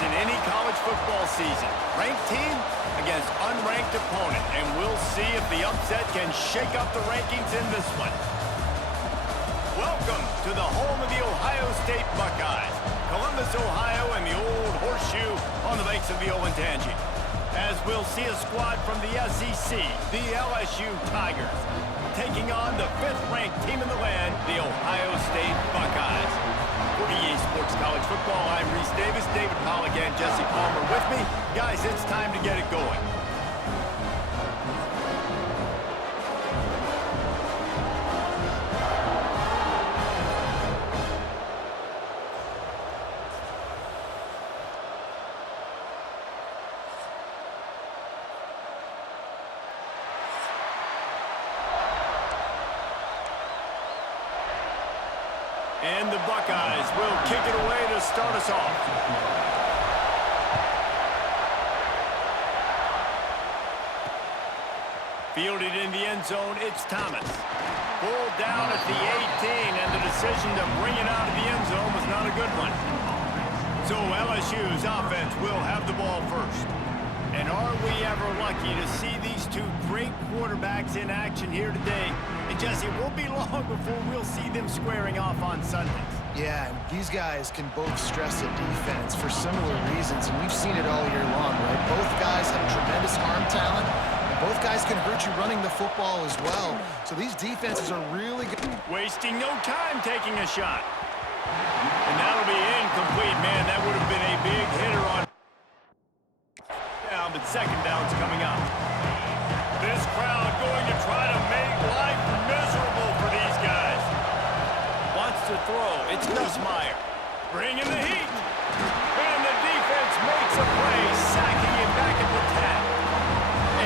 in any college football season. Ranked team against unranked opponent, and we'll see if the upset can shake up the rankings in this one. Welcome to the home of the Ohio State Buckeyes, Columbus, Ohio, and the old horseshoe on the banks of the Olentangy. As we'll see a squad from the SEC, the LSU Tigers, taking on the 5th-ranked team in the land, the Ohio State Buckeyes. For EA Sports College Football, I'm Reese Davis, David Pollack, and Jesse Palmer with me. Guys, it's time to get it going. And the Buckeyes will kick it away to start us off. Fielded in the end zone, it's Thomas. Pulled down at the 18, and the decision to bring it out of the end zone was not a good one. So LSU's offense will have the ball first. And are we ever lucky to see these two great quarterbacks in action here today? And Jesse, it won't be long before we'll see them squaring off on Sundays. Yeah, and these guys can both stress a defense for similar reasons, and we've seen it all year long, right? Both guys have tremendous arm talent, and both guys can hurt you running the football as well. So these defenses are really good. Wasting no time taking a shot. And that'll be incomplete, man. That would have been a big hitter on down, but second down's coming up. This crowd going to try to make life miserable for these guys. Wants to throw. It's Nussmeier. Bringing the heat. And the defense makes a play, sacking it back at the 10.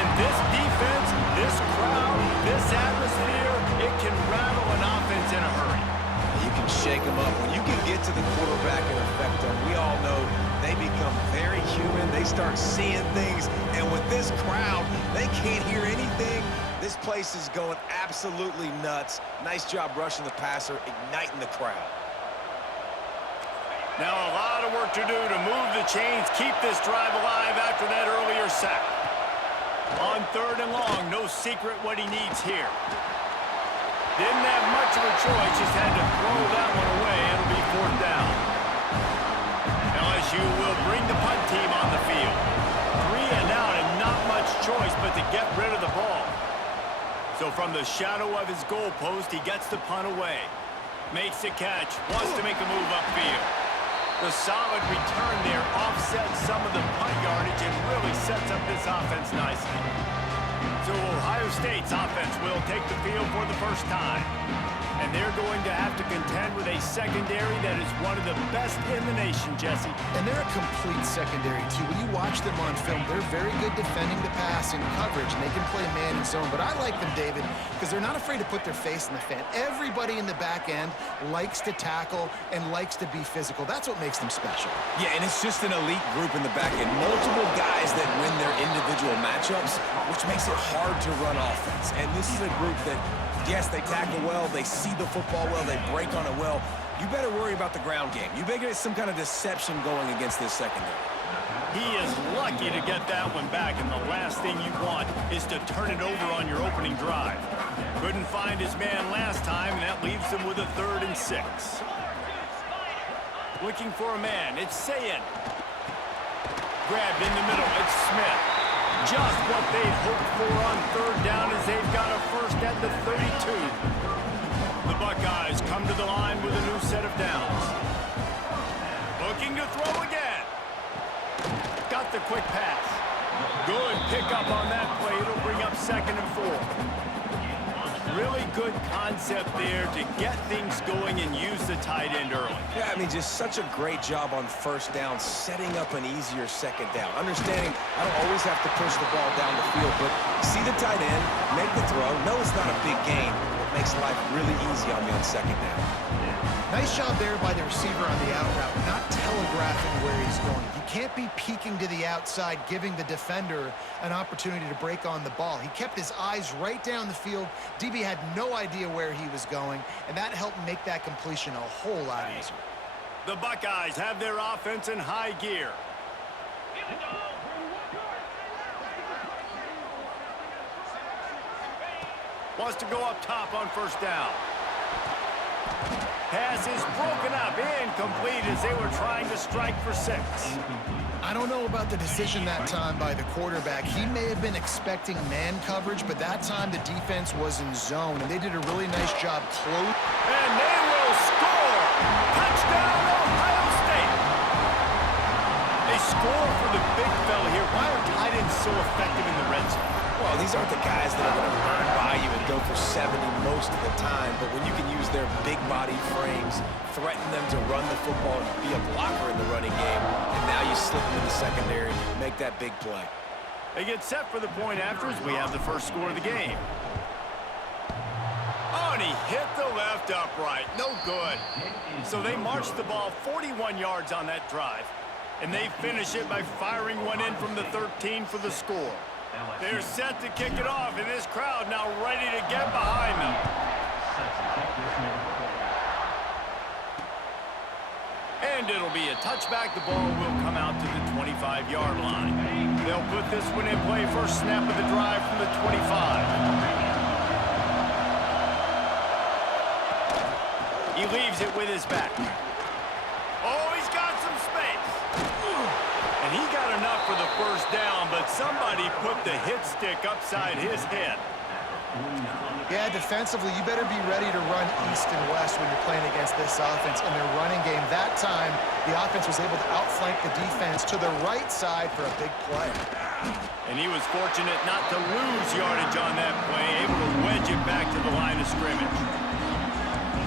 And this defense, this crowd, this atmosphere, it can rattle an offense in a hurry. You can shake them up. When you can get to the quarterback and affect them, we all know they become very human. They start seeing things, and with this crowd, they can't hear anything. This place is going absolutely nuts. Nice job rushing the passer, igniting the crowd. Now a lot of work to do to move the chains, keep this drive alive after that earlier sack. On 3rd and long, no secret what he needs here. Didn't have much of a choice, just had to throw that one away. It'll be 4th down. LSU will bring the punt team on the field. 3 and out, and not much choice but to get rid of the ball. So from the shadow of his goalpost, he gets the punt away. Makes the catch, wants to make a move upfield. The solid return there offsets some of the punt yardage and really sets up this offense nicely. So Ohio State's offense will take the field for the first time. And they're going to have to contend with a secondary that is one of the best in the nation, Jesse. And they're a complete secondary, too. When you watch them on film, they're very good defending the pass and coverage, and they can play man and zone. But I like them, David, because they're not afraid to put their face in the fan. Everybody in the back end likes to tackle and likes to be physical. That's what makes them special. Yeah, and it's just an elite group in the back end. Multiple guys that win their individual matchups, which makes it hard to run offense. And this is a group that, yes, they tackle well, they see the football well, they break on it well. You better worry about the ground game. You better get some kind of deception going against this secondary. He is lucky to get that one back, and the last thing you want is to turn it over on your opening drive. Couldn't find his man last time, and that leaves him with a 3rd and 6. Looking for a man, it's Sayin. Grabbed in the middle, it's Smith. Just what they'd hoped for on 3rd down as they've got a first at the 32. The Buckeyes come to the line with a new set of downs. Looking to throw again. Got the quick pass. Good pickup on that play. It'll bring up 2nd and 4. Really good concept there to get things going and use the tight end early. Yeah, I mean, just such a great job on 1st down, setting up an easier 2nd down. Understanding I don't always have to push the ball down the field, but see the tight end, make the throw. No, it's not a big gain, but makes life really easy on me on 2nd down. Nice job there by the receiver on the out route, not telegraphing where he's going. You can't be peeking to the outside, giving the defender an opportunity to break on the ball. He kept his eyes right down the field. DB had no idea where he was going, and that helped make that completion a whole lot easier. The Buckeyes have their offense in high gear. Wants to go up top on first down. Pass is broken up, incomplete as they were trying to strike for 6. I don't know about the decision that time by the quarterback. He may have been expecting man coverage, but that time the defense was in zone, and they did a really nice job close. And they will score! Touchdown, Ohio State! They score for the big fella here. Why are tight ends so effective in the red zone? Well, these aren't the guys that are going to burn by you and go for 70 most of the time, but when you can use their big body frames, threaten them to run the football and be a blocker in the running game, and now you slip them in the secondary, make that big play. They get set for the point after as we have the first score of the game. Oh, and he hit the left upright. No good. So they marched the ball 41 yards on that drive, and they finish it by firing one in from the 13 for the score. They're set to kick it off, and this crowd now ready to get behind them. And it'll be a touchback. The ball will come out to the 25-yard line. They'll put this one in play. First snap of the drive from the 25. He leaves it with his back. Oh, he's got some space. And he got enough for the first down, but somebody put the hit stick upside his head. Yeah, defensively, you better be ready to run east and west when you're playing against this offense in their running game. That time, the offense was able to outflank the defense to the right side for a big play. And he was fortunate not to lose yardage on that play, able to wedge it back to the line of scrimmage.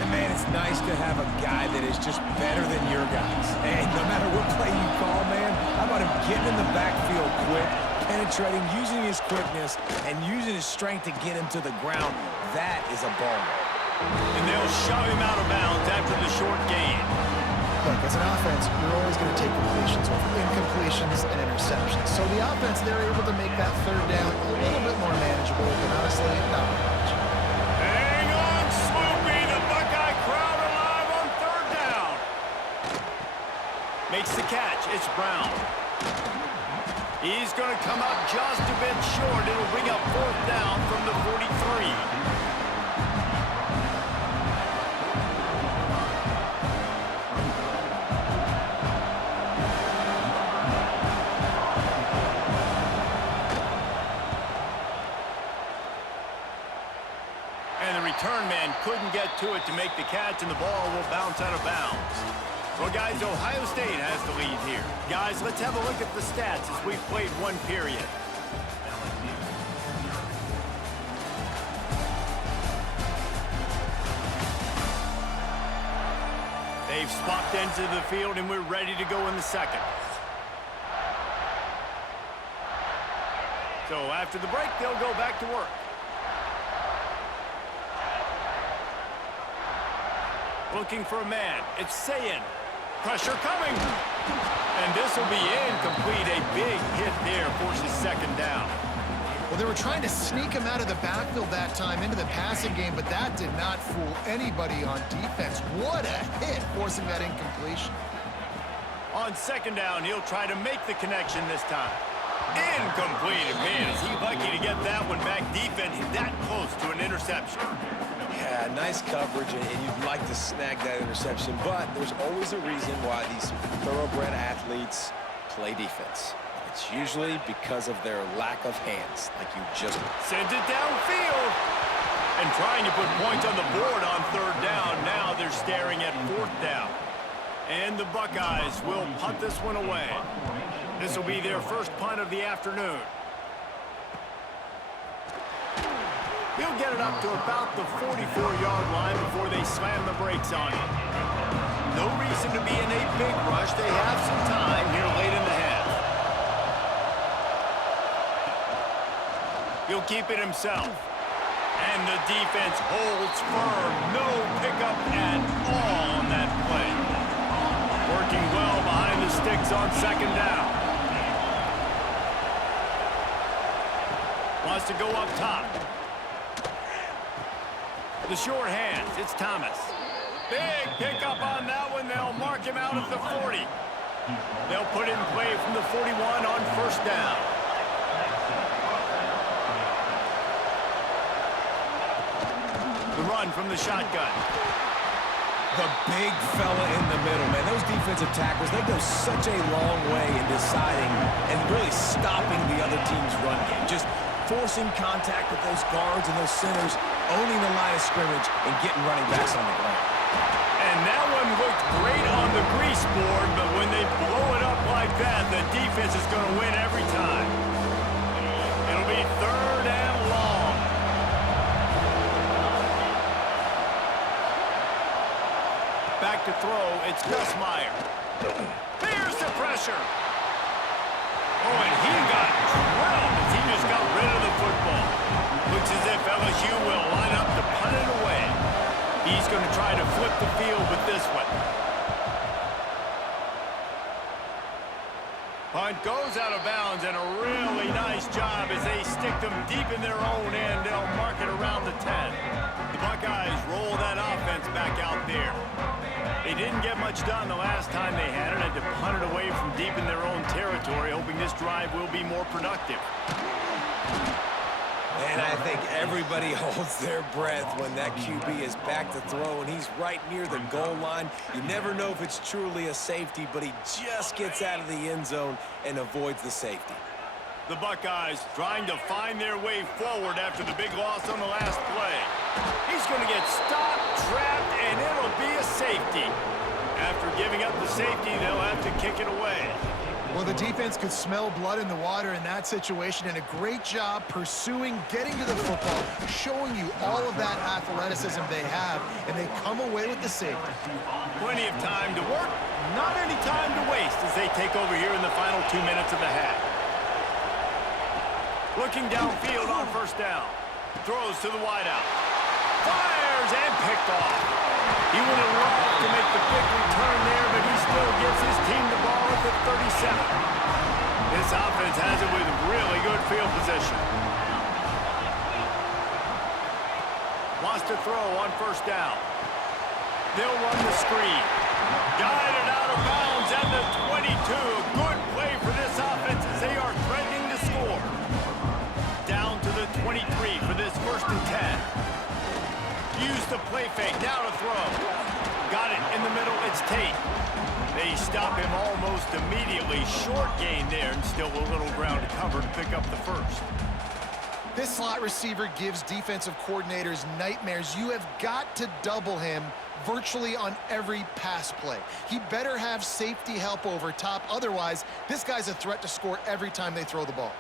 And man, it's nice to have a guy that is just better than your guys. And no matter what play you call, man, how about him getting in the backfield quick, penetrating, using his quickness, and using his strength to get him to the ground. That is a ball. And they'll shove him out of bounds after the short gain. Look, as an offense, you're always going to take completions over incompletions and interceptions. So the offense, they're able to make that third down a little bit more manageable, but honestly, not very much. Hang on, Sloopy, the Buckeye crowd alive on third down. Makes the catch, it's Brown. He's going to come up just a bit short. It'll bring up fourth down from the 43. And the return man couldn't get to it to make the catch, and the ball will bounce out of bounds. Well, guys, Ohio State has the lead here. Guys, let's have a look at the stats as we've played one period. They've swapped ends of the field, and we're ready to go in the second. So after the break, they'll go back to work. Looking for a man. It's Sayin. Pressure coming. And this will be incomplete. A big hit there forces second down. Well, they were trying to sneak him out of the backfield that time into the passing game, but that did not fool anybody on defense. What a hit, forcing that incompletion. On second down, he'll try to make the connection this time. Incomplete. Man, is he lucky to get that one back. Defense that close to an interception. Yeah, nice coverage, and you'd like to snag that interception, but there's always a reason why these thoroughbred athletes play defense. It's usually because of their lack of hands, like you just sent it downfield. And trying to put points on the board on third down. Now they're staring at fourth down. And the Buckeyes will punt this one away. This will be their first punt of the afternoon. He'll get it up to about the 44-yard line before they slam the brakes on him. No reason to be in a big rush. They have some time here late in the half. He'll keep it himself. And the defense holds firm. No pickup at all on that play. Working well behind the sticks on second down. Wants to go up top. The short hands, it's Thomas. Big pickup on that one. They'll mark him out at the 40. They'll put it in play from the 41 on first down. The run from the shotgun. The big fella in the middle, man. Those defensive tackles, they go such a long way in deciding and really stopping the other team's run game. Just forcing contact with those guards and those centers, owning the line of scrimmage, and getting running backs on the ground. And that one looked great on the grease board, but when they blow it up like that, the defense is going to win every time. It'll be third and long. Back to throw, it's Gus Meyer. There's the pressure. Oh, and he got drilled as he just got rid of the football. Looks as if LSU will line up to punt it away. He's going to try to flip the field with this one. Punt goes out of bounds, and a really nice job as they stick them deep in their own end. They'll mark it around the 10. The Buckeyes roll that offense back out there. They didn't get much done the last time they had it. Had to punt it away from deep in their own territory, hoping this drive will be more productive. And I think everybody holds their breath when that QB is back to throw and he's right near the goal line. You never know if it's truly a safety, but he just gets out of the end zone and avoids the safety. The Buckeyes trying to find their way forward after the big loss on the last play. He's going to get stopped, trapped, and it'll be a safety. After giving up the safety, they'll have to kick it away. Well, the defense could smell blood in the water in that situation, and a great job pursuing, getting to the football, showing you all of that athleticism they have, and they come away with the safety. Plenty of time to work, not any time to waste as they take over here in the final 2 minutes of the half. Looking downfield on first down. Throws to the wideout. Fires and picked off. He would have loved to make the big return there, but he still gives his team the ball at the 37. This offense has it with really good field position. Wants to throw on first down. They'll run the screen. Guided out of bounds at the 22. A good play for this offense as they are threatening to score. Down to the 23 for this first and 10. Use the play fake, now to throw. Got it in the middle, it's Tate. They stop him almost immediately. Short gain there, and still a little ground to cover to pick up the first. This slot receiver gives defensive coordinators nightmares. You have got to double him virtually on every pass play. He better have safety help over top. Otherwise, this guy's a threat to score every time they throw the ball.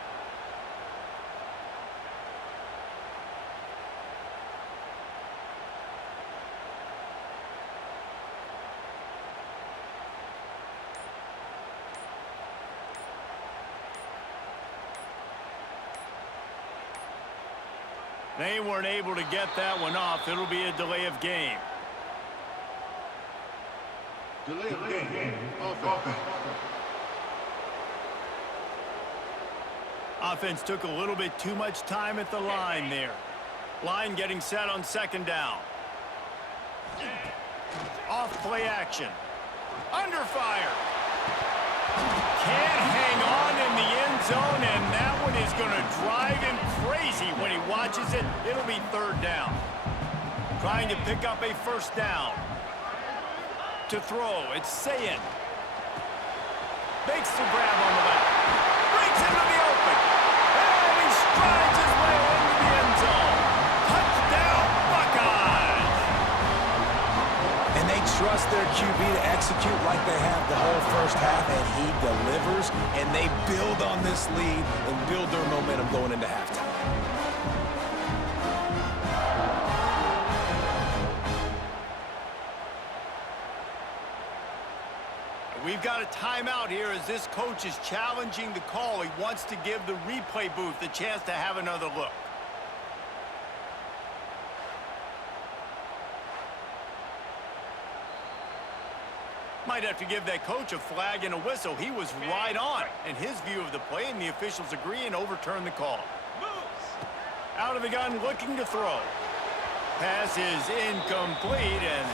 They weren't able to get that one off. It'll be a delay of game. Delay of game. Offense. Offense took a little bit too much time at the line there. Line getting set on second down. Off play action. Under fire. Can't hang on in the end zone, and that one is going to drive him crazy when he watches it. It'll be third down. Trying to pick up a first down. To throw, it's Sayin. Makes the grab on the left. Breaks into the open. And he strides his way into the end zone. Touchdown, Buckeyes! And they trust their QB to execute like they have the whole first half, and he delivers, and they build on this lead and build their momentum going into halftime. We've got a timeout here as this coach is challenging the call. He wants to give the replay booth a chance to have another look. Might have to give that coach a flag and a whistle. He was right on in his view of the play, and the officials agree and overturn the call. Out of the gun, looking to throw. Pass is incomplete, and